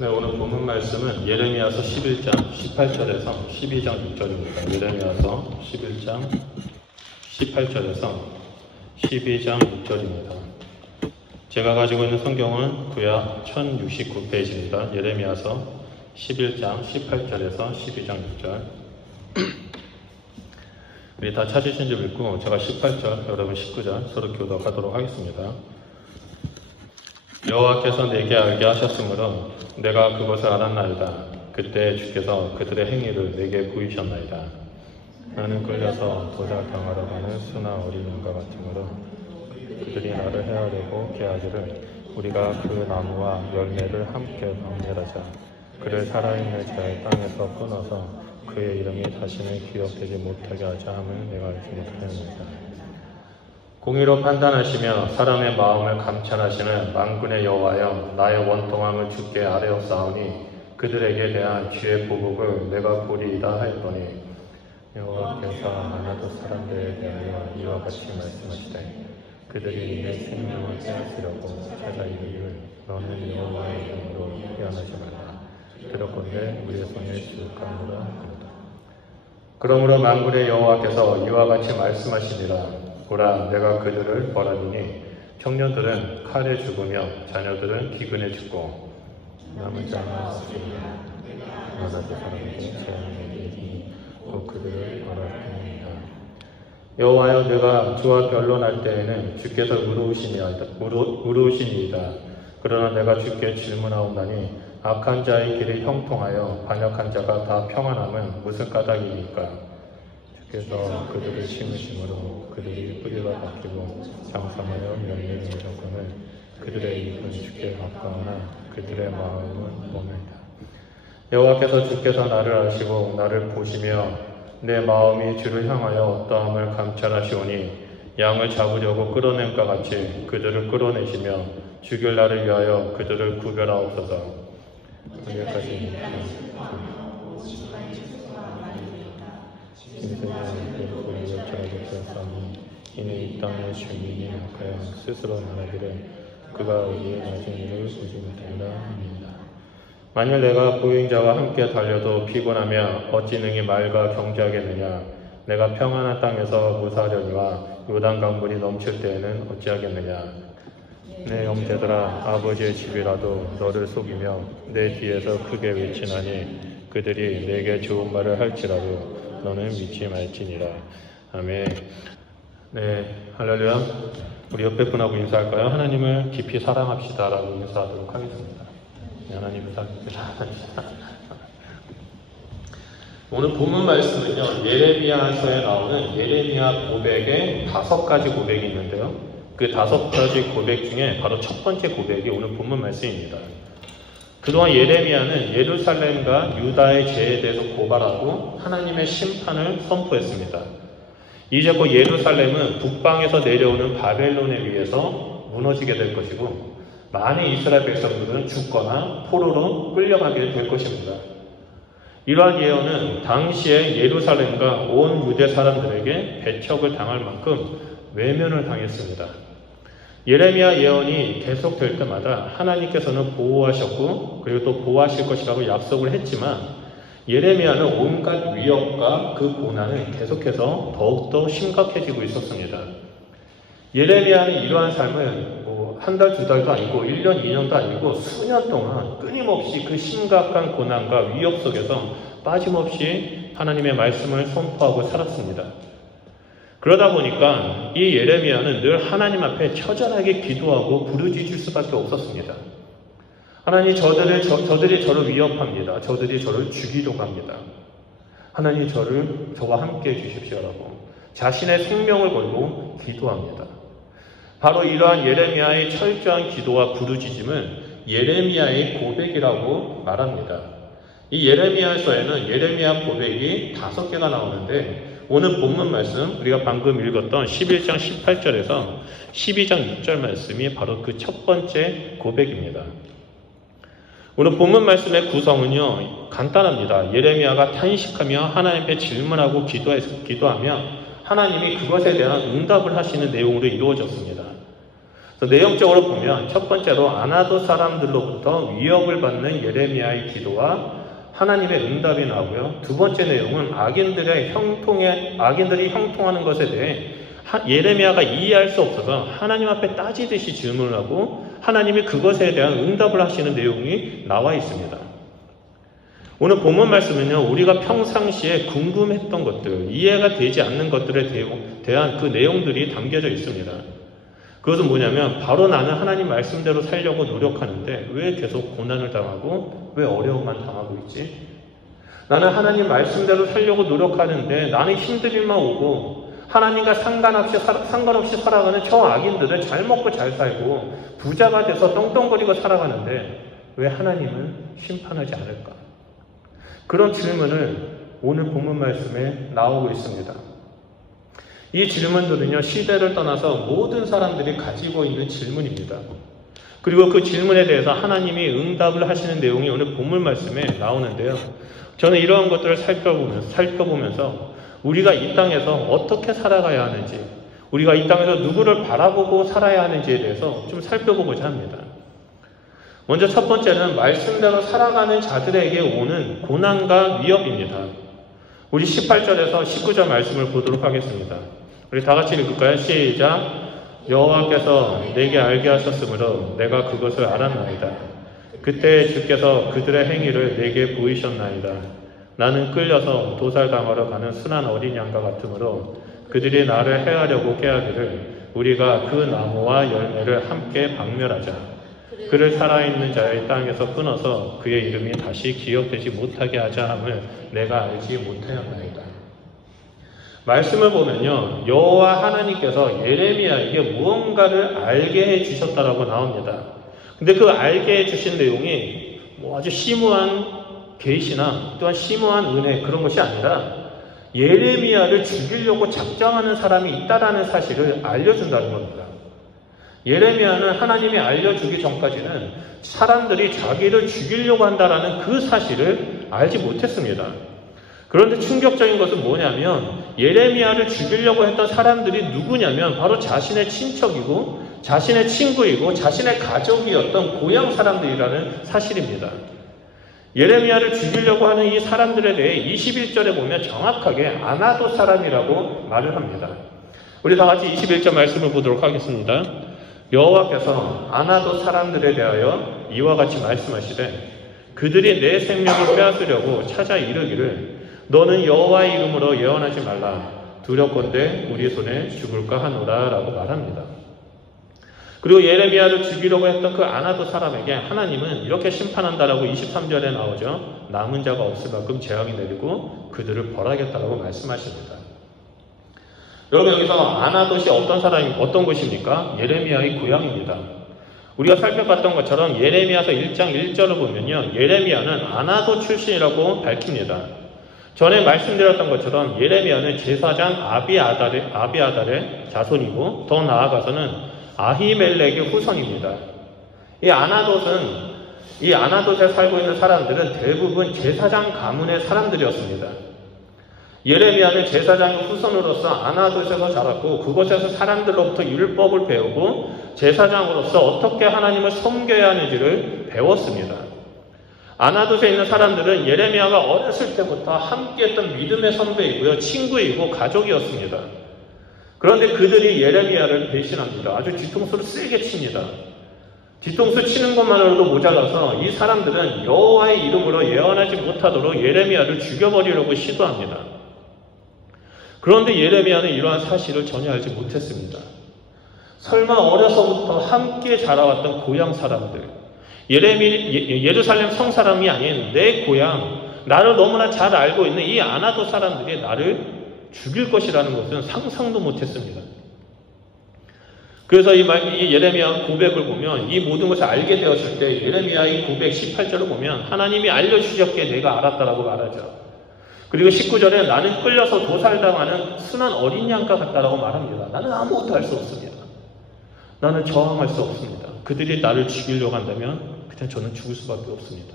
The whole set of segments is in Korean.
네, 오늘 본문 말씀은 예레미야서 11장 18절에서 12장 6절입니다. 예레미야서 11장 18절에서 12장 6절입니다. 제가 가지고 있는 성경은 구약 1069페이지입니다. 예레미야서 11장 18절에서 12장 6절. 우리 다 찾으신 줄 믿고 제가 18절, 여러분 19절 서로 교독하도록 하겠습니다. 여호와께서 내게 알게 하셨으므로 내가 그것을 알았나이다. 그때 주께서 그들의 행위를 내게 보이셨나이다. 나는 끌려서 도살당하러 가는 수나 어린양과 같으므로 그들이 나를 헤아리고 개하기를 우리가 그 나무와 열매를 함께 박멸하자. 그를 살아있는 자의 땅에서 끊어서 그의 이름이 다시는 기억되지 못하게 하자 함을 내가 알지 못하였나이다. 공의로 판단하시며 사람의 마음을 감찰하시는 만군의 여호와여, 나의 원통함을 주께 아뢰었사오니 그들에게 대한 주의 보복을 내가 보리이다 하였더니, 여호와께서 아나도 사람들에 대하여 이와 같이 말씀하시되 그들이 내 생명을 빼앗으려고 찾아 이르기를 너는 여호와의 이름으로 피하지 말라. 들었건대 우리의 손에 죽을까노라 하노라. 그러므로 만군의 여호와께서 이와 같이 말씀하시니라. 보라, 내가 그들을 벌하리니 청년들은 칼에 죽으며 자녀들은 기근에 죽고 남은 자가 없으리라. 아나도 사람에게 재앙이 이르니 곧 그들을 벌하리니라. 여호와여, 내가 주와 변론할 때에는 주께서 의로우시니이다. 그러나 내가 주께 질문하옵나니 악한 자의 길이 형통하여 반역한 자가 다 평안함은 무슨 까닭이니까? 주께서 그들을 심으심으로 그들이 뿌리가 바뀌고 장성하여 열매를 맺었거늘 그들의 입은 주께 가까우나 그들의 마음은 머물다. 여호와께서 주께서 나를 아시고 나를 보시며 내 마음이 주를 향하여 어떠함을 감찰하시오니 양을 잡으려고 끌어냄과 같이 그들을 끌어내시며 죽일 날을 위하여 그들을 구별하옵소서. 여기까지. 이는 이 땅의 주민이 그냥 스스로 말하기를 그가 우리의 낮은 일을 보지 못한다 합니다. 만일 내가 보행자와 함께 달려도 피곤하며 어찌 능히 말과 경주하겠느냐? 내가 평안한 땅에서 무사하려니와 요단 강물이 넘칠 때에는 어찌하겠느냐? 내 형제들아, 아버지의 집이라도 너를 속이며 내 뒤에서 크게 외치나니 그들이 내게 좋은 말을 할지라도 너는 믿지 말지니라. 아멘. 네, 할렐루야. 우리 옆에 분하고 인사할까요? 하나님을 깊이 사랑합시다 라고 인사하도록 하겠습니다. 네, 하나님을 깊이 사랑합시다. 오늘 본문 말씀은요, 예레미야서에 나오는 예레미야 고백의 5가지 고백이 있는데요, 그 5가지 고백 중에 바로 첫 번째 고백이 오늘 본문 말씀입니다. 그동안 예레미야는 예루살렘과 유다의 죄에 대해서 고발하고 하나님의 심판을 선포했습니다. 이제 곧 예루살렘은 북방에서 내려오는 바벨론에 의해서 무너지게 될 것이고 많은 이스라엘 백성들은 죽거나 포로로 끌려가게 될 것입니다. 이러한 예언은 당시에 예루살렘과 온 유대 사람들에게 배척을 당할 만큼 외면을 당했습니다. 예레미야 예언이 계속될 때마다 하나님께서는 보호하셨고 그리고 또 보호하실 것이라고 약속을 했지만 예레미야는 온갖 위협과 그 고난은 계속해서 더욱더 심각해지고 있었습니다. 예레미야는 이러한 삶을 한 달, 두 달도 아니고 1년, 2년도 아니고 수년 동안 끊임없이 그 심각한 고난과 위협 속에서 빠짐없이 하나님의 말씀을 선포하고 살았습니다. 그러다 보니까 이 예레미야는 늘 하나님 앞에 처절하게 기도하고 부르짖을 수밖에 없었습니다. 하나님, 저들이 저를 위협합니다. 저들이 저를 죽이려고 합니다. 하나님, 저와 함께 해주십시오라고 자신의 생명을 걸고 기도합니다. 바로 이러한 예레미야의 철저한 기도와 부르짖음은 예레미야의 고백이라고 말합니다. 이 예레미야서에는 예레미야 고백이 5개가 나오는데 오늘 본문 말씀, 우리가 방금 읽었던 11장 18절에서 12장 6절 말씀이 바로 그 첫 번째 고백입니다. 오늘 본문 말씀의 구성은요, 간단합니다. 예레미야가 탄식하며 하나님께 질문하고 기도하며 하나님이 그것에 대한 응답을 하시는 내용으로 이루어졌습니다. 그래서 내용적으로 보면 첫 번째로 아나도 사람들로부터 위협을 받는 예레미야의 기도와 하나님의 응답이 나오고요. 두 번째 내용은 악인들이 형통하는 것에 대해 예레미야가 이해할 수 없어서 하나님 앞에 따지듯이 질문을 하고 하나님이 그것에 대한 응답을 하시는 내용이 나와 있습니다. 오늘 본문 말씀은요, 우리가 평상시에 궁금했던 것들, 이해가 되지 않는 것들에 대한 그 내용들이 담겨져 있습니다. 그것은 뭐냐면 바로 나는 하나님 말씀대로 살려고 노력하는데 왜 계속 고난을 당하고 왜 어려움만 당하고 있지? 나는 하나님 말씀대로 살려고 노력하는데 나는 힘들기만 오고 하나님과 상관없이 살아가는 저 악인들은 잘 먹고 잘 살고 부자가 돼서 떵떵거리고 살아가는데 왜 하나님은 심판하지 않을까? 그런 질문을 오늘 본문 말씀에 나오고 있습니다. 이 질문들은요, 시대를 떠나서 모든 사람들이 가지고 있는 질문입니다. 그리고 그 질문에 대해서 하나님이 응답을 하시는 내용이 오늘 본문 말씀에 나오는데요. 저는 이러한 것들을 살펴보면서 우리가 이 땅에서 어떻게 살아가야 하는지, 우리가 이 땅에서 누구를 바라보고 살아야 하는지에 대해서 좀 살펴보고자 합니다. 먼저 첫 번째는 말씀대로 살아가는 자들에게 오는 고난과 위협입니다. 우리 18절에서 19절 말씀을 보도록 하겠습니다. 우리 다 같이 읽을까요? 시작. 여호와께서 내게 알게 하셨으므로 내가 그것을 알았나이다. 그때 주께서 그들의 행위를 내게 보이셨나이다. 나는 끌려서 도살당하러 가는 순한 어린 양과 같으므로 그들이 나를 해하려고 깨하기를 우리가 그 나무와 열매를 함께 박멸하자. 그를 살아있는 자의 땅에서 끊어서 그의 이름이 다시 기억되지 못하게 하자 함을 내가 알지 못하였나이다. 말씀을 보면요, 여호와 하나님께서 예레미야에게 무언가를 알게 해주셨다라고 나옵니다. 근데 그 알게 해주신 내용이 아주 심오한 계시나 또한 심오한 은혜 그런 것이 아니라 예레미야를 죽이려고 작정하는 사람이 있다라는 사실을 알려준다는 겁니다. 예레미야는 하나님이 알려주기 전까지는 사람들이 자기를 죽이려고 한다라는 그 사실을 알지 못했습니다. 그런데 충격적인 것은 뭐냐면 예레미야를 죽이려고 했던 사람들이 누구냐면 바로 자신의 친척이고 자신의 친구이고 자신의 가족이었던 고향 사람들이라는 사실입니다. 예레미야를 죽이려고 하는 이 사람들에 대해 21절에 보면 정확하게 아나도 사람이라고 말을 합니다. 우리 다 같이 21절 말씀을 보도록 하겠습니다. 여호와께서 아나도 사람들에 대하여 이와 같이 말씀하시되 그들이 내 생명을 빼앗으려고 찾아 이르기를 너는 여호와의 이름으로 예언하지 말라. 두렵건대 우리 손에 죽을까 하노라 라고 말합니다. 그리고 예레미야를 죽이려고 했던 그 아나도 사람에게 하나님은 이렇게 심판한다라고 23절에 나오죠. 남은 자가 없을 만큼 재앙이 내리고 그들을 벌하겠다라고 말씀하십니다. 여러분, 여기서 아나돗이 어떤 곳입니까? 예레미야의 고향입니다. 우리가 살펴봤던 것처럼 예레미야서 1장 1절을 보면요, 예레미야는 아나돗 출신이라고 밝힙니다. 전에 말씀드렸던 것처럼 예레미야는 제사장 아비아달의 자손이고 더 나아가서는 아히멜렉의 후손입니다. 이 아나돗에 살고 있는 사람들은 대부분 제사장 가문의 사람들이었습니다. 예레미야는 제사장의 후손으로서 아나돗에서 자랐고 그곳에서 사람들로부터 율법을 배우고 제사장으로서 어떻게 하나님을 섬겨야 하는지를 배웠습니다. 아나돗에 있는 사람들은 예레미야가 어렸을 때부터 함께했던 믿음의 선배이고요, 친구이고 가족이었습니다. 그런데 그들이 예레미야를 배신합니다. 아주 뒤통수를 세게 칩니다. 뒤통수 치는 것만으로도 모자라서 이 사람들은 여호와의 이름으로 예언하지 못하도록 예레미야를 죽여버리려고 시도합니다. 그런데 예레미야는 이러한 사실을 전혀 알지 못했습니다. 설마 어려서부터 함께 자라왔던 고향 사람들, 예루살렘 성 사람이 아닌 내 고향, 나를 너무나 잘 알고 있는 이 아나돗 사람들이 나를 죽일 것이라는 것은 상상도 못했습니다. 그래서 이 예레미야 고백을 보면 이 모든 것을 알게 되었을 때 예레미야의 고백 18절을 보면 하나님이 알려주셨기에 내가 알았다라고 말하죠. 그리고 19절에 나는 끌려서 도살당하는 순한 어린 양과 같다라고 말합니다. 나는 아무것도 할 수 없습니다. 나는 저항할 수 없습니다. 그들이 나를 죽이려고 한다면 그냥 저는 죽을 수밖에 없습니다.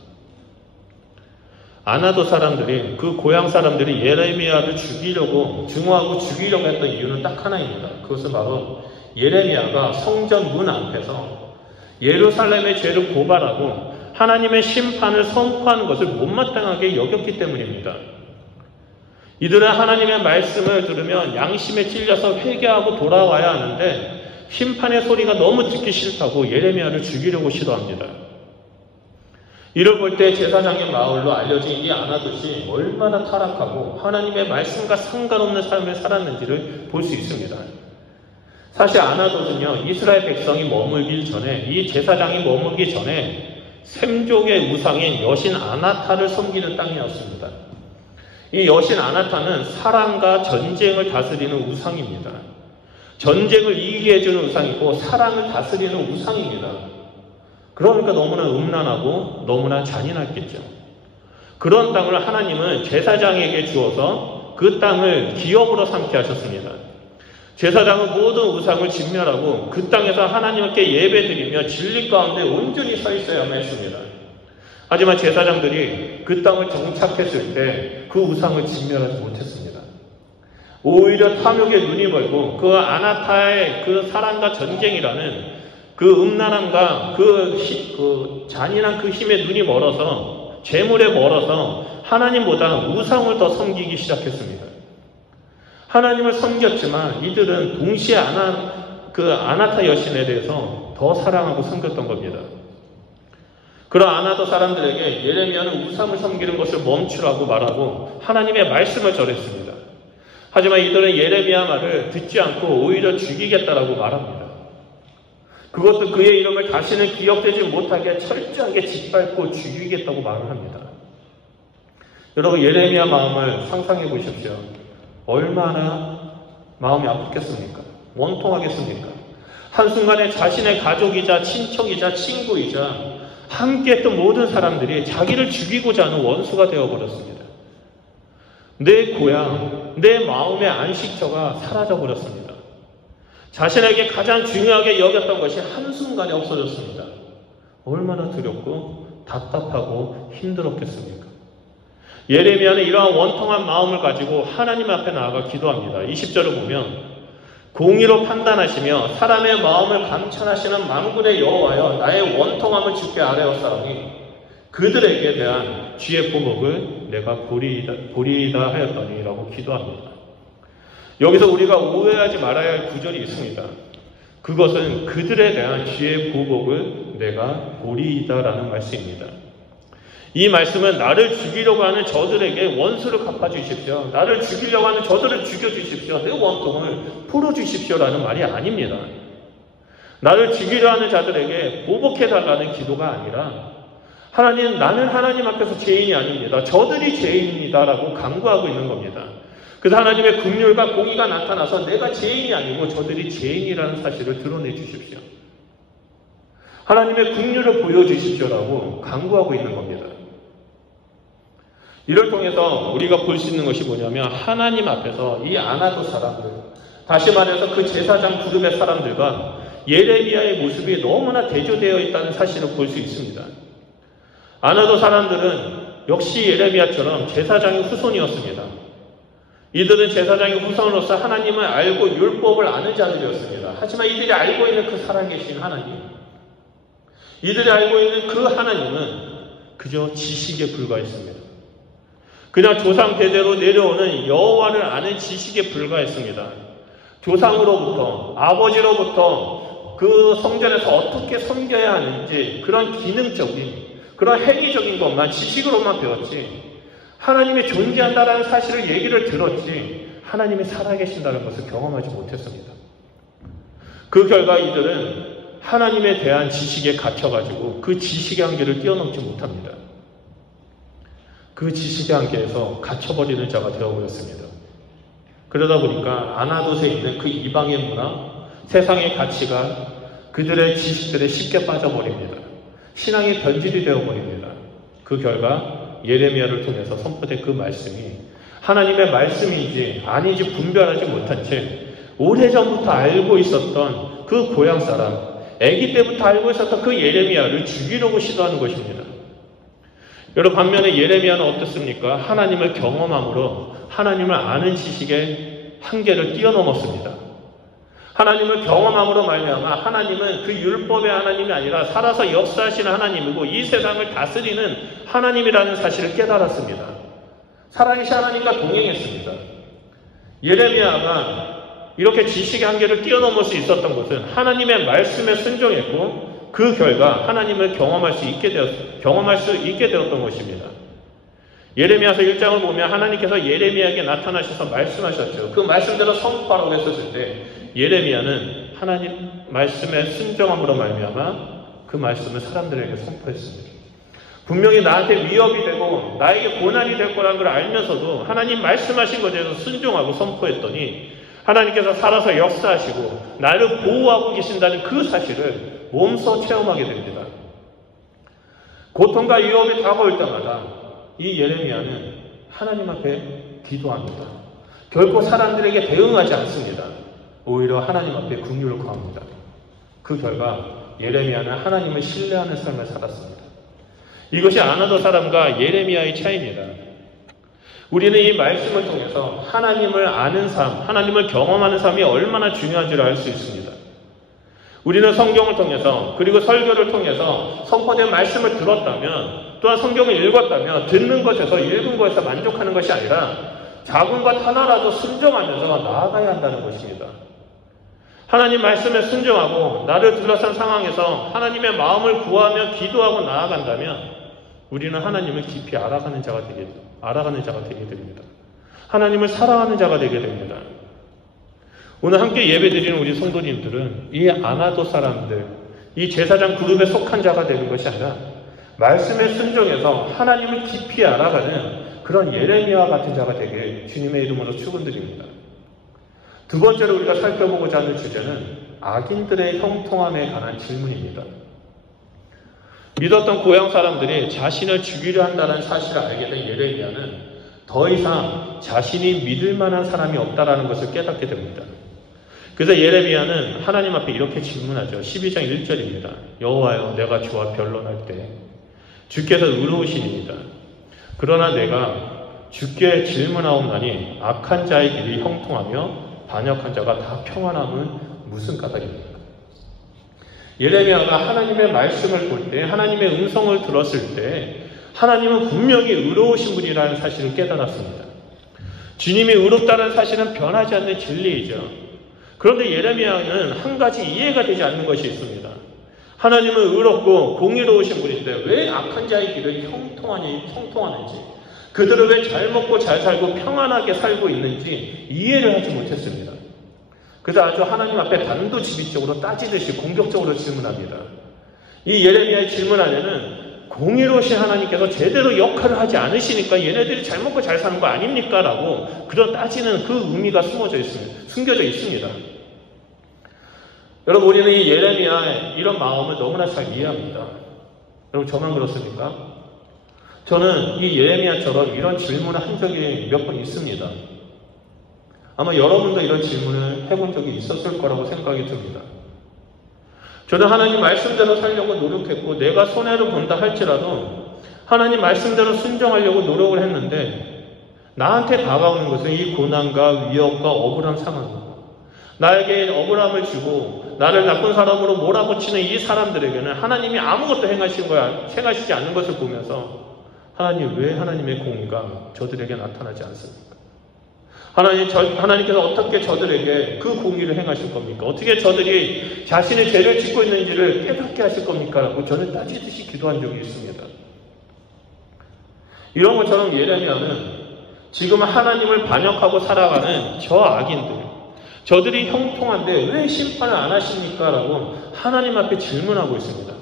아나돗 사람들이, 그 고향 사람들이 예레미야를 증오하고 죽이려고 했던 이유는 딱 하나입니다. 그것은 바로 예레미야가 성전 문 앞에서 예루살렘의 죄를 고발하고 하나님의 심판을 선포하는 것을 못마땅하게 여겼기 때문입니다. 이들은 하나님의 말씀을 들으면 양심에 찔려서 회개하고 돌아와야 하는데 심판의 소리가 너무 듣기 싫다고 예레미야를 죽이려고 시도합니다. 이를 볼 때 제사장의 마을로 알려진 이 아나돗이 얼마나 타락하고 하나님의 말씀과 상관없는 삶을 살았는지를 볼 수 있습니다. 사실 아나돗은요, 이스라엘 백성이 머물기 전에, 이 제사장이 머물기 전에 셈족의 우상인 여신 아나타를 섬기는 땅이었습니다. 이 여신 아나타는 사랑과 전쟁을 다스리는 우상입니다. 전쟁을 이기게 해주는 우상이고 사랑을 다스리는 우상입니다. 그러니까 너무나 음란하고 너무나 잔인했겠죠. 그런 땅을 하나님은 제사장에게 주어서 그 땅을 기업으로 삼게 하셨습니다. 제사장은 모든 우상을 진멸하고 그 땅에서 하나님께 예배드리며 진리 가운데 온전히 서 있어야만 했습니다. 하지만 제사장들이 그 땅을 정착했을 때 그 우상을 진멸하지 못했습니다. 오히려 탐욕에 눈이 멀고 그 아나타의 그 사랑과 전쟁이라는 그 음란함과 그 잔인한 그 힘에 눈이 멀어서 재물에 멀어서 하나님보다 우상을 더 섬기기 시작했습니다. 하나님을 섬겼지만 이들은 동시에 아나타 여신에 대해서 더 사랑하고 섬겼던 겁니다. 그런 아나도 사람들에게 예레미야는 우상을 섬기는 것을 멈추라고 말하고 하나님의 말씀을 전했습니다. 하지만 이들은 예레미야 말을 듣지 않고 오히려 죽이겠다라고 말합니다. 그것도 그의 이름을 다시는 기억되지 못하게 철저하게 짓밟고 죽이겠다고 말을 합니다. 여러분, 예레미야 마음을 상상해 보십시오. 얼마나 마음이 아프겠습니까? 원통하겠습니까? 한순간에 자신의 가족이자 친척이자 친구이자 함께했던 모든 사람들이 자기를 죽이고자 하는 원수가 되어버렸습니다. 내 고향, 내 마음의 안식처가 사라져버렸습니다. 자신에게 가장 중요하게 여겼던 것이 한순간에 없어졌습니다. 얼마나 두렵고 답답하고 힘들었겠습니까? 예레미야는 이러한 원통한 마음을 가지고 하나님 앞에 나아가 기도합니다. 20절을 보면 공의로 판단하시며 사람의 마음을 감찰하시는 만군의 여호와여, 나의 원통함을 주께 아뢰었사오니 그들에게 대한 주의 보복을 내가 보리이다 하였더니라고 기도합니다. 여기서 우리가 오해하지 말아야 할 구절이 있습니다. 그것은 그들에 대한 주의 보복을 내가 보리이다라는 말씀입니다. 이 말씀은 나를 죽이려고 하는 저들에게 원수를 갚아주십시오. 나를 죽이려고 하는 저들을 죽여주십시오. 내 원통을 풀어주십시오라는 말이 아닙니다. 나를 죽이려 하는 자들에게 보복해달라는 기도가 아니라 하나님, 나는 하나님 앞에서 죄인이 아닙니다. 저들이 죄인입니다라고 강구하고 있는 겁니다. 그래서 하나님의 긍휼과 공의가 나타나서 내가 죄인이 아니고 저들이 죄인이라는 사실을 드러내 주십시오. 하나님의 긍휼을 보여주십시오라고 강구하고 있는 겁니다. 이를 통해서 우리가 볼 수 있는 것이 뭐냐면 하나님 앞에서 이 아나도 사람들, 다시 말해서 그 제사장 부름의 사람들과 예레미야의 모습이 너무나 대조되어 있다는 사실을 볼 수 있습니다. 아나도 사람들은 역시 예레미야처럼 제사장의 후손이었습니다. 이들은 제사장의 후손으로서 하나님을 알고 율법을 아는 자들이었습니다. 하지만 이들이 알고 있는 그 살아계신 하나님, 이들이 알고 있는 그 하나님은 그저 지식에 불과했습니다. 그냥 조상 대대로 내려오는 여호와를 아는 지식에 불과했습니다. 조상으로부터, 아버지로부터 그 성전에서 어떻게 섬겨야 하는지 그런 기능적인, 그런 행위적인 것만 지식으로만 배웠지, 하나님이 존재한다는 사실을 얘기를 들었지 하나님이 살아계신다는 것을 경험하지 못했습니다. 그 결과 이들은 하나님에 대한 지식에 갇혀가지고 그 지식의 한계를 뛰어넘지 못합니다. 그 지식의 한계에서 갇혀버리는 자가 되어버렸습니다. 그러다 보니까 아나돗에 있는 그 이방의 문화, 세상의 가치가 그들의 지식들에 쉽게 빠져버립니다. 신앙이 변질이 되어버립니다. 그 결과 예레미야를 통해서 선포된 그 말씀이 하나님의 말씀인지 아닌지 분별하지 못한 채 오래전부터 알고 있었던 그 고향 사람, 아기 때부터 알고 있었던 그 예레미야를 죽이려고 시도하는 것입니다. 여러분, 반면에 예레미야는 어떻습니까? 하나님을 경험함으로 하나님을 아는 지식의 한계를 뛰어넘었습니다. 하나님을 경험함으로 말미암아 하나님은 그 율법의 하나님이 아니라 살아서 역사하시는 하나님이고 이 세상을 다스리는 하나님이라는 사실을 깨달았습니다. 살아계신 하나님과 동행했습니다. 예레미야가 이렇게 지식의 한계를 뛰어넘을 수 있었던 것은 하나님의 말씀에 순종했고 그 결과 하나님을 경험할 수 있게 되었던 것입니다. 예레미야서 1장을 보면 하나님께서 예레미야에게 나타나셔서 말씀하셨죠. 그 말씀대로 선포하라고 했었을 때 예레미야는 하나님 말씀에 순종함으로 말미암아 그 말씀을 사람들에게 선포했습니다. 분명히 나한테 위협이 되고 나에게 고난이 될 거라는 걸 알면서도 하나님 말씀하신 것에 대해서 순종하고 선포했더니 하나님께서 살아서 역사하시고 나를 보호하고 계신다는 그 사실을 몸소 체험하게 됩니다. 고통과 위협이 다가올 때마다 이 예레미야는 하나님 앞에 기도합니다. 결코 사람들에게 대응하지 않습니다. 오히려 하나님 앞에 긍휼을 구합니다. 그 결과 예레미야는 하나님을 신뢰하는 삶을 살았습니다. 이것이 아나도 사람과 예레미야의 차이입니다. 우리는 이 말씀을 통해서 하나님을 아는 삶, 하나님을 경험하는 삶이 얼마나 중요한지를 알 수 있습니다. 우리는 성경을 통해서 그리고 설교를 통해서 선포된 말씀을 들었다면 또한 성경을 읽었다면 듣는 것에서 읽은 것에서 만족하는 것이 아니라 작은 것 하나라도 순종하면서 나아가야 한다는 것입니다. 하나님 말씀에 순종하고 나를 둘러싼 상황에서 하나님의 마음을 구하며 기도하고 나아간다면 우리는 하나님을 깊이 알아가는 자가 되게 됩니다. 하나님을 사랑하는 자가 되게 됩니다. 오늘 함께 예배드리는 우리 성도님들은 이 아나도 사람들, 이 제사장 그룹에 속한 자가 되는 것이 아니라 말씀에 순종해서 하나님을 깊이 알아가는 그런 예레미야와 같은 자가 되길 주님의 이름으로 축원드립니다. 두 번째로 우리가 살펴보고자 하는 주제는 악인들의 형통함에 관한 질문입니다. 믿었던 고향 사람들이 자신을 죽이려 한다는 사실을 알게 된 예레미야는 더 이상 자신이 믿을 만한 사람이 없다는 것을 깨닫게 됩니다. 그래서 예레미야는 하나님 앞에 이렇게 질문하죠. 12장 1절입니다. 여호와여, 내가 주와 변론할 때 주께서 의로우시니이다. 그러나 내가 주께 질문하옵나니 악한 자의 길이 형통하며 반역한 자가 다 평안함은 무슨 까닭입니까? 예레미야가 하나님의 말씀을 볼 때, 하나님의 음성을 들었을 때 하나님은 분명히 의로우신 분이라는 사실을 깨달았습니다. 주님이 의롭다는 사실은 변하지 않는 진리이죠. 그런데 예레미야는 한 가지 이해가 되지 않는 것이 있습니다. 하나님은 의롭고 공의로우신 분인데 왜 악한 자의 길을 형통하는지, 그들은 왜 잘 먹고 잘 살고 평안하게 살고 있는지 이해를 하지 못했습니다. 그래서 아주 하나님 앞에 단도직입적으로 따지듯이 공격적으로 질문합니다. 이 예레미야의 질문 안에는 공의로우신 하나님께서 제대로 역할을 하지 않으시니까 얘네들이 잘 먹고 잘 사는 거 아닙니까? 라고 그런 따지는 그 의미가 숨겨져 있습니다. 여러분, 우리는 이 예레미야의 이런 마음을 너무나 잘 이해합니다. 여러분, 저만 그렇습니까? 저는 이 예레미야처럼 이런 질문을 한 적이 몇 번 있습니다. 아마 여러분도 이런 질문을 해본 적이 있었을 거라고 생각이 듭니다. 저는 하나님 말씀대로 살려고 노력했고 내가 손해를 본다 할지라도 하나님 말씀대로 순종하려고 노력을 했는데 나한테 다가오는 것은 이 고난과 위협과 억울한 상황입니다. 나에게 억울함을 주고 나를 나쁜 사람으로 몰아붙이는 이 사람들에게는 하나님이 아무것도 행하시지 않는 것을 보면서 하나님, 왜 하나님의 공의가 저들에게 나타나지 않습니까? 하나님께서 어떻게 저들에게 그 공의를 행하실 겁니까? 어떻게 저들이 자신의 죄를 짓고 있는지를 깨닫게 하실 겁니까? 라고 저는 따지듯이 기도한 적이 있습니다. 이런 것처럼 예레미야는 지금 하나님을 반역하고 살아가는 저 악인들, 저들이 형통한데 왜 심판을 안 하십니까? 라고 하나님 앞에 질문하고 있습니다.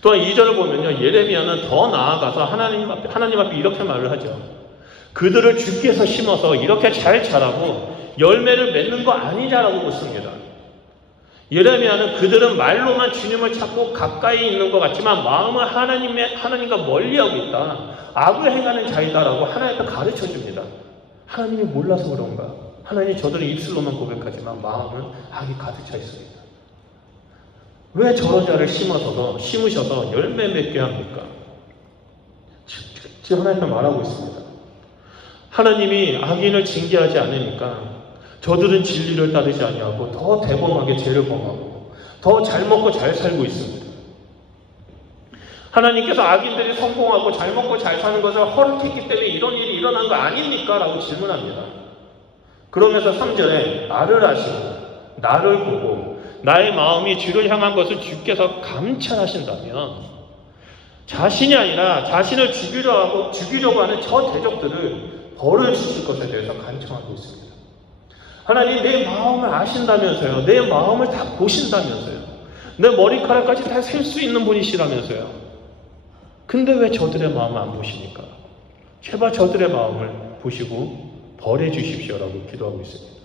또한 2절을 보면요, 예레미야는 더 나아가서 하나님 앞에 이렇게 말을 하죠. 그들을 주께서 심어서 이렇게 잘 자라고 열매를 맺는 거 아니냐라고 묻습니다. 예레미야는 그들은 말로만 주님을 찾고 가까이 있는 것 같지만 마음은 하나님과 멀리하고 있다. 악을 행하는 자이다라고 하나님께 가르쳐줍니다. 하나님이 몰라서 그런가? 하나님 저들은 입술로만 고백하지만 마음은 악이 가득 차 있습니다. 왜 저런 자를 심으셔서 열매 맺게 합니까? 지금 하나님은 말하고 있습니다. 하나님이 악인을 징계하지 않으니까 저들은 진리를 따르지 아니하고 더 대범하게 죄를 범하고 더 잘 먹고 잘 살고 있습니다. 하나님께서 악인들이 성공하고 잘 먹고 잘 사는 것을 허락했기 때문에 이런 일이 일어난 거 아닙니까? 라고 질문합니다. 그러면서 3절에 나를 아시고 나를 보고 나의 마음이 주를 향한 것을 주께서 감찰하신다면 자신이 아니라 자신을 죽이려고 하는 저 대적들을 벌을 주실 것에 대해서 간청하고 있습니다. 하나님 내 마음을 아신다면서요. 내 마음을 다 보신다면서요. 내 머리카락까지 다 셀 수 있는 분이시라면서요. 근데 왜 저들의 마음을 안 보십니까? 제발 저들의 마음을 보시고 벌해 주십시오라고 기도하고 있습니다.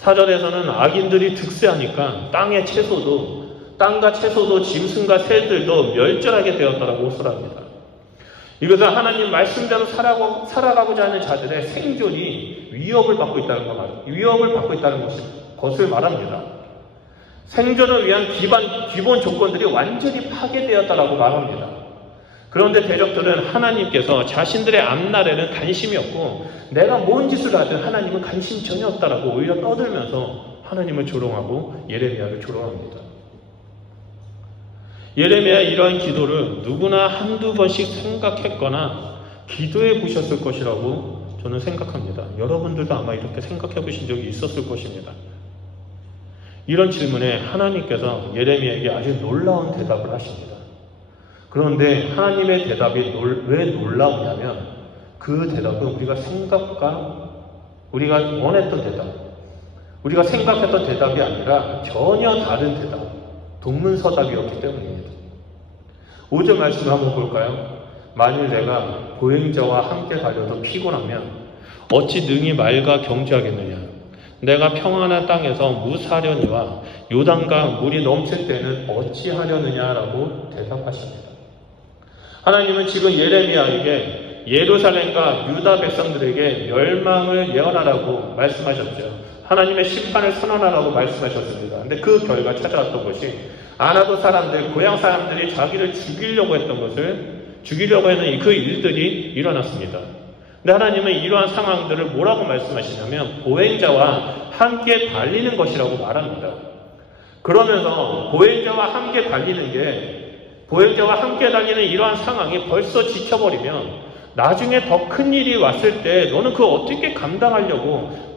4절에서는 악인들이 득세하니까 땅과 채소도 짐승과 새들도 멸절하게 되었다라고 호소합니다. 이것은 하나님 말씀대로 살아가고자 하는 자들의 생존이 위협을 받고 있다는 것을 말합니다. 생존을 위한 기본 조건들이 완전히 파괴되었다라고 말합니다. 그런데 대적들은 하나님께서 자신들의 앞날에는 관심이 없고 내가 뭔 짓을 하든 하나님은 관심이 전혀 없다라고 오히려 떠들면서 하나님을 조롱하고 예레미야를 조롱합니다. 예레미야 이러한 기도를 누구나 한두 번씩 생각했거나 기도해 보셨을 것이라고 저는 생각합니다. 여러분들도 아마 이렇게 생각해 보신 적이 있었을 것입니다. 이런 질문에 하나님께서 예레미야에게 아주 놀라운 대답을 하십니다. 그런데 하나님의 대답이 왜 놀라우냐면 그 대답은 우리가 원했던 대답, 우리가 생각했던 대답이 아니라 전혀 다른 대답, 동문서답이었기 때문입니다. 5절 말씀을 한번 볼까요? 만일 내가 보행자와 함께 가려도 피곤하면 어찌 능히 말과 경주하겠느냐? 내가 평안한 땅에서 무사하려니와 요단강 물이 넘칠 때는 어찌하려느냐라고 대답하십니다. 하나님은 지금 예레미야에게 예루살렘과 유다 백성들에게 멸망을 예언하라고 말씀하셨죠. 하나님의 심판을 선언하라고 말씀하셨습니다. 근데 그 결과 찾아왔던 것이 아나도 사람들, 고향 사람들이 자기를 죽이려고 하는 그 일들이 일어났습니다. 근데 하나님은 이러한 상황들을 뭐라고 말씀하시냐면 보행자와 함께 달리는 것이라고 말합니다. 그러면서 보행자와 함께 달리는 이러한 상황이 벌써 지쳐버리면 나중에 더 큰 일이 왔을 때 너는 그걸 어떻게 감당하려고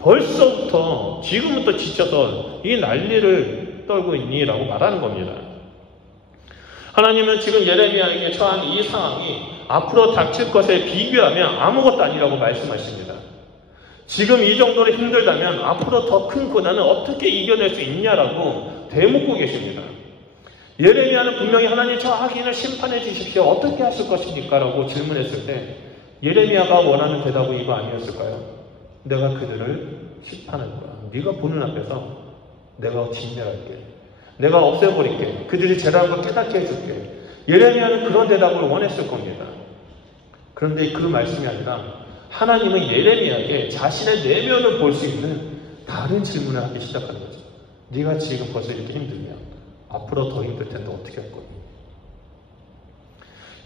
지금부터 지쳐서 이 난리를 떨고 있니? 라고 말하는 겁니다. 하나님은 지금 예레미야에게 처한 이 상황이 앞으로 닥칠 것에 비교하면 아무것도 아니라고 말씀하십니다. 지금 이 정도로 힘들다면 앞으로 더 큰 고난을 어떻게 이겨낼 수 있냐라고 되묻고 계십니다. 예레미야는 분명히 하나님 저 악인을 심판해 주십시오. 어떻게 하실 것입니까? 라고 질문했을 때 예레미야가 원하는 대답은 이거 아니었을까요? 내가 그들을 심판할 거야. 네가 보는 앞에서 내가 진멸할게. 내가 없애버릴게. 그들이 죄라는 걸 깨닫게 해줄게. 예레미야는 그런 대답을 원했을 겁니다. 그런데 그 말씀이 아니라 하나님은 예레미야에게 자신의 내면을 볼 수 있는 다른 질문을 하기 시작하는 거죠. 네가 지금 벌써 이렇게 힘들면 앞으로 더 힘들 텐데 어떻게 할 거니?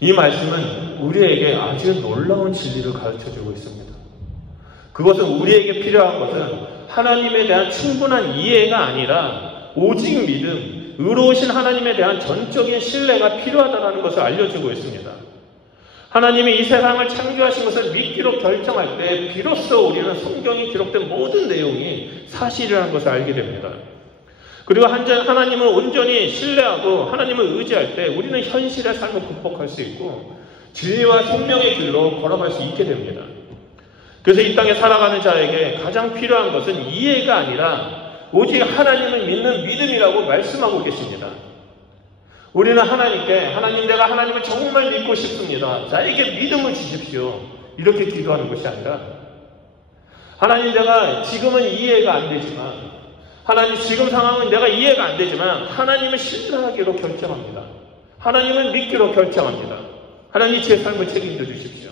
이 말씀은 우리에게 아주 놀라운 진리를 가르쳐주고 있습니다. 그것은 우리에게 필요한 것은 하나님에 대한 충분한 이해가 아니라 오직 믿음, 의로우신 하나님에 대한 전적인 신뢰가 필요하다는 것을 알려주고 있습니다. 하나님이 이 세상을 창조하신 것을 믿기로 결정할 때 비로소 우리는 성경에 기록된 모든 내용이 사실이라는 것을 알게 됩니다. 그리고 하나님을 온전히 신뢰하고 하나님을 의지할 때 우리는 현실의 삶을 극복할 수 있고 진리와 생명의 길로 걸어갈 수 있게 됩니다. 그래서 이 땅에 살아가는 자에게 가장 필요한 것은 이해가 아니라 오직 하나님을 믿는 믿음이라고 말씀하고 계십니다. 우리는 하나님 내가 하나님을 정말 믿고 싶습니다. 나에게 믿음을 주십시오. 이렇게 기도하는 것이 아니라 하나님 내가 지금은 이해가 안 되지만 하나님 지금 상황은 내가 이해가 안 되지만 하나님을 신뢰하기로 결정합니다. 하나님을 믿기로 결정합니다. 하나님 제 삶을 책임져 주십시오.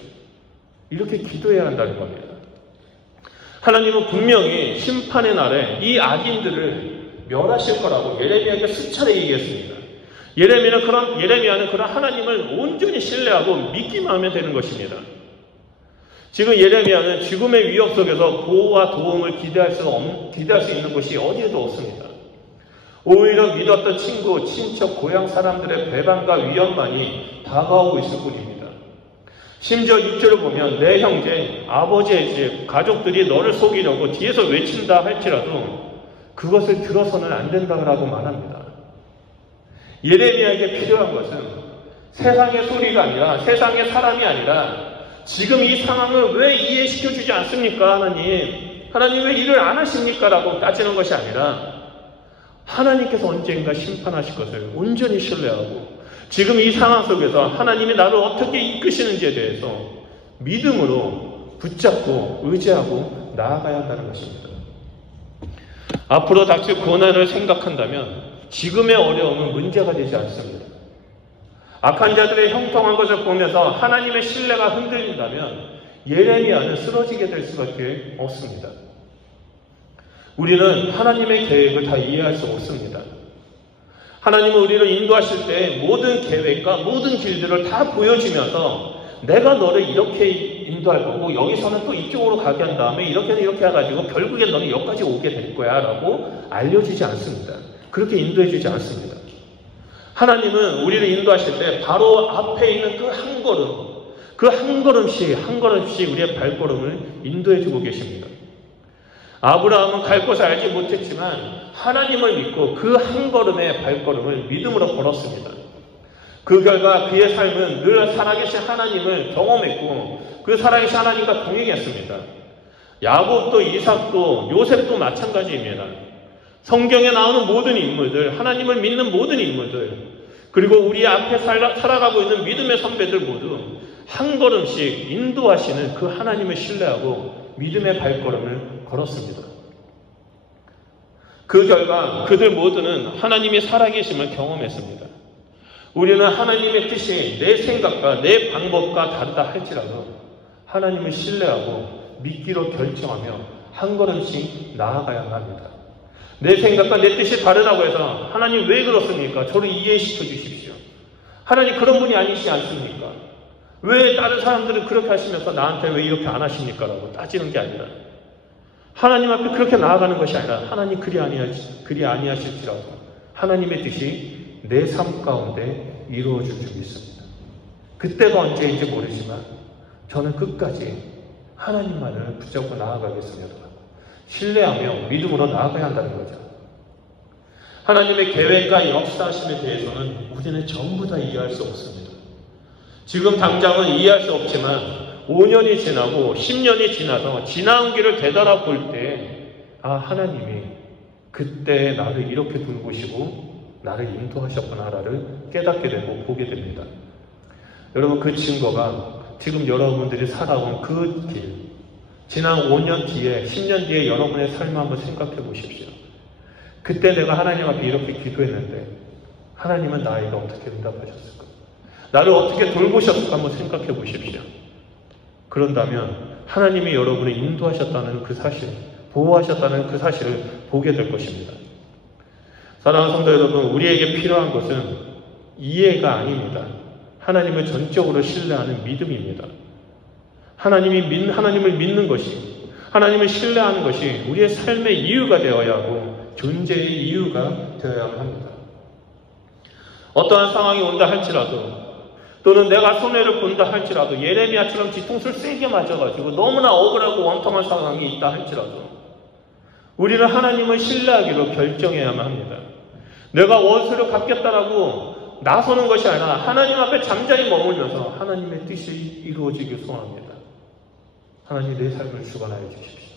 이렇게 기도해야 한다는 겁니다. 하나님은 분명히 심판의 날에 이 악인들을 멸하실 거라고 예레미야에게 수차례 얘기했습니다. 예레미야는 그런 하나님을 온전히 신뢰하고 믿기만 하면 되는 것입니다. 지금 예레미야는 죽음의 위협 속에서 보호와 도움을 기대할 수 있는 곳이 어디에도 없습니다. 오히려 믿었던 친구, 친척, 고향 사람들의 배반과 위협만이 다가오고 있을 뿐입니다. 심지어 6절을 보면 내 형제, 아버지의 집, 가족들이 너를 속이려고 뒤에서 외친다 할지라도 그것을 들어서는 안 된다고 말합니다. 예레미야에게 필요한 것은 세상의 소리가 아니라, 세상의 사람이 아니라 지금 이 상황을 왜 이해시켜주지 않습니까? 하나님 왜 일을 안 하십니까? 라고 따지는 것이 아니라 하나님께서 언젠가 심판하실 것을 온전히 신뢰하고 지금 이 상황 속에서 하나님이 나를 어떻게 이끄시는지에 대해서 믿음으로 붙잡고 의지하고 나아가야 한다는 것입니다. 앞으로 닥칠 고난을 생각한다면 지금의 어려움은 문제가 되지 않습니다. 악한 자들의 형통한 것을 보면서 하나님의 신뢰가 흔들린다면 예레미야는 쓰러지게 될 수밖에 없습니다. 우리는 하나님의 계획을 다 이해할 수 없습니다. 하나님은 우리를 인도하실 때 모든 계획과 모든 길들을 다 보여주면서 내가 너를 이렇게 인도할 거고 여기서는 또 이쪽으로 가게 한 다음에 이렇게 해가지고 결국엔 너는 여기까지 오게 될 거야 라고 알려주지 않습니다. 그렇게 인도해주지 않습니다. 하나님은 우리를 인도하실 때 바로 앞에 있는 그 한 걸음씩 우리의 발걸음을 인도해주고 계십니다. 아브라함은 갈 곳을 알지 못했지만 하나님을 믿고 그 한 걸음의 발걸음을 믿음으로 걸었습니다. 그 결과 그의 삶은 늘 살아계신 하나님을 경험했고 그 살아계신 하나님과 동행했습니다. 야곱도 이삭도 요셉도 마찬가지입니다. 성경에 나오는 모든 인물들, 하나님을 믿는 모든 인물들, 그리고 우리 앞에 살아가고 있는 믿음의 선배들 모두 한 걸음씩 인도하시는 그 하나님을 신뢰하고 믿음의 발걸음을 걸었습니다. 그 결과 그들 모두는 하나님이 살아계심을 경험했습니다. 우리는 하나님의 뜻이 내 생각과 내 방법과 다르다 할지라도 하나님을 신뢰하고 믿기로 결정하며 한 걸음씩 나아가야 합니다. 내 생각과 내 뜻이 다르다고 해서 하나님 왜 그렇습니까? 저를 이해시켜 주십시오. 하나님 그런 분이 아니시지 않습니까? 왜 다른 사람들은 그렇게 하시면서 나한테 왜 이렇게 안 하십니까? 라고 따지는 게 아니라 하나님 앞에 그렇게 나아가는 것이 아니라 하나님 그리 아니하실지라도 하나님의 뜻이 내 삶 가운데 이루어질 줄 믿습니다. 그때가 언제인지 모르지만 저는 끝까지 하나님만을 붙잡고 나아가겠습니다. 신뢰하며 믿음으로 나아가야 한다는 거죠. 하나님의 계획과 역사하심에 대해서는 우리는 전부 다 이해할 수 없습니다. 지금 당장은 이해할 수 없지만 5년이 지나고 10년이 지나서 지나온 길을 되돌아볼 때 하나님이 그때 나를 이렇게 돌보시고 나를 인도하셨구나를 깨닫게 되고 보게 됩니다. 여러분 그 증거가 지금 여러분들이 살아온 그 길, 지난 5년 뒤에 10년 뒤에 여러분의 삶을 한번 생각해 보십시오. 그때 내가 하나님 앞에 이렇게 기도했는데 하나님은 나에게 어떻게 응답하셨을까? 나를 어떻게 돌보셨을까 한번 생각해 보십시오. 그런다면 하나님이 여러분을 인도하셨다는 그 사실, 보호하셨다는 그 사실을 보게 될 것입니다. 사랑하는 성도 여러분, 우리에게 필요한 것은 이해가 아닙니다. 하나님을 전적으로 신뢰하는 믿음입니다. 하나님을 믿는 것이, 하나님을 신뢰하는 것이 우리의 삶의 이유가 되어야 하고 존재의 이유가 되어야 합니다. 어떠한 상황이 온다 할지라도 또는 내가 손해를 본다 할지라도 예레미야처럼 뒤통수를 세게 맞아가지고 너무나 억울하고 원통한 상황이 있다 할지라도 우리는 하나님을 신뢰하기로 결정해야만 합니다. 내가 원수를 갚겠다라고 나서는 것이 아니라 하나님 앞에 잠잠히 머물면서 하나님의 뜻이 이루어지길 소원합니다. 하나님 내 삶을 주관하여 주십시오.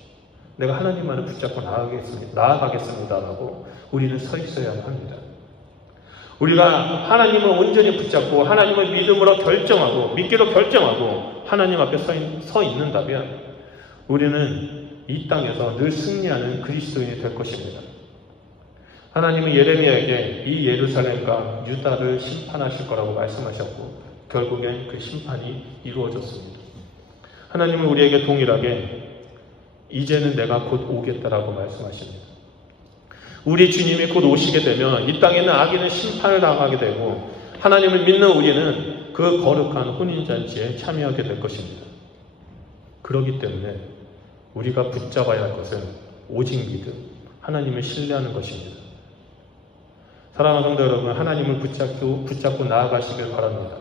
내가 하나님만을 붙잡고 나아가겠습니다라고 우리는 서 있어야 합니다. 우리가 하나님을 온전히 붙잡고 하나님을 믿음으로 결정하고 믿기로 결정하고 하나님 앞에 서 있는다면 우리는 이 땅에서 늘 승리하는 그리스도인이 될 것입니다. 하나님은 예레미야에게 이 예루살렘과 유다를 심판하실 거라고 말씀하셨고 결국엔 그 심판이 이루어졌습니다. 하나님은 우리에게 동일하게 이제는 내가 곧 오겠다라고 말씀하십니다. 우리 주님이 곧 오시게 되면 이 땅에는 악인은 심판을 당하게 되고 하나님을 믿는 우리는 그 거룩한 혼인잔치에 참여하게 될 것입니다. 그렇기 때문에 우리가 붙잡아야 할 것은 오직 믿음, 하나님을 신뢰하는 것입니다. 사랑하는 성도 여러분, 하나님을 붙잡고 나아가시길 바랍니다.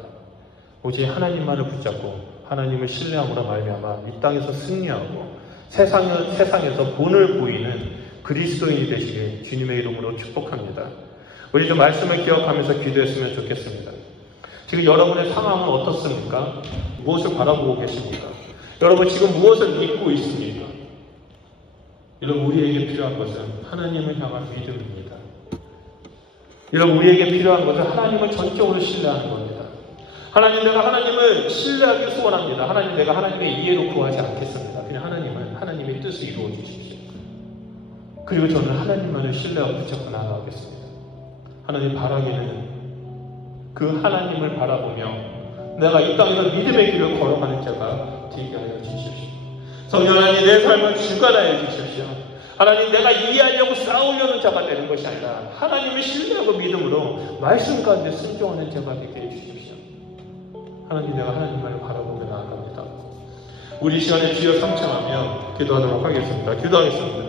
오직 하나님만을 붙잡고 하나님을 신뢰함으로 말미암아 이 땅에서 승리하고 세상에서 본을 보이는 그리스도인이 되시길 주님의 이름으로 축복합니다. 우리 좀 말씀을 기억하면서 기도했으면 좋겠습니다. 지금 여러분의 상황은 어떻습니까? 무엇을 바라보고 계십니까? 여러분 지금 무엇을 믿고 있습니까? 여러분 우리에게 필요한 것은 하나님을 향한 믿음입니다. 여러분 우리에게 필요한 것은 하나님을 전적으로 신뢰하는 겁니다. 하나님, 내가 하나님을 신뢰하기 소원합니다. 하나님, 내가 하나님의 이해로 구하지 않겠습니다. 그냥 하나님은 하나님의 뜻을 이루어 주십시오. 그리고 저는 하나님만을 신뢰하고 붙잡고 나아가겠습니다. 하나님 바라기는 그 하나님을 바라보며 내가 이 땅에서 믿음의 길을 걸어가는 자가 되게 하여 주십시오. 성령 하나님, 내 삶을 주관하여 주십시오. 하나님, 내가 이해하려고 싸우려는 자가 되는 것이 아니라 하나님을 신뢰하고 믿음으로 말씀 가운데 순종하는 자가 되게 해 주십시오. 하나님, 내가 하나님만을 바라보며 나아갑니다. 우리 시간에 주여 삼창하며 기도하도록 하겠습니다. 기도하겠습니다.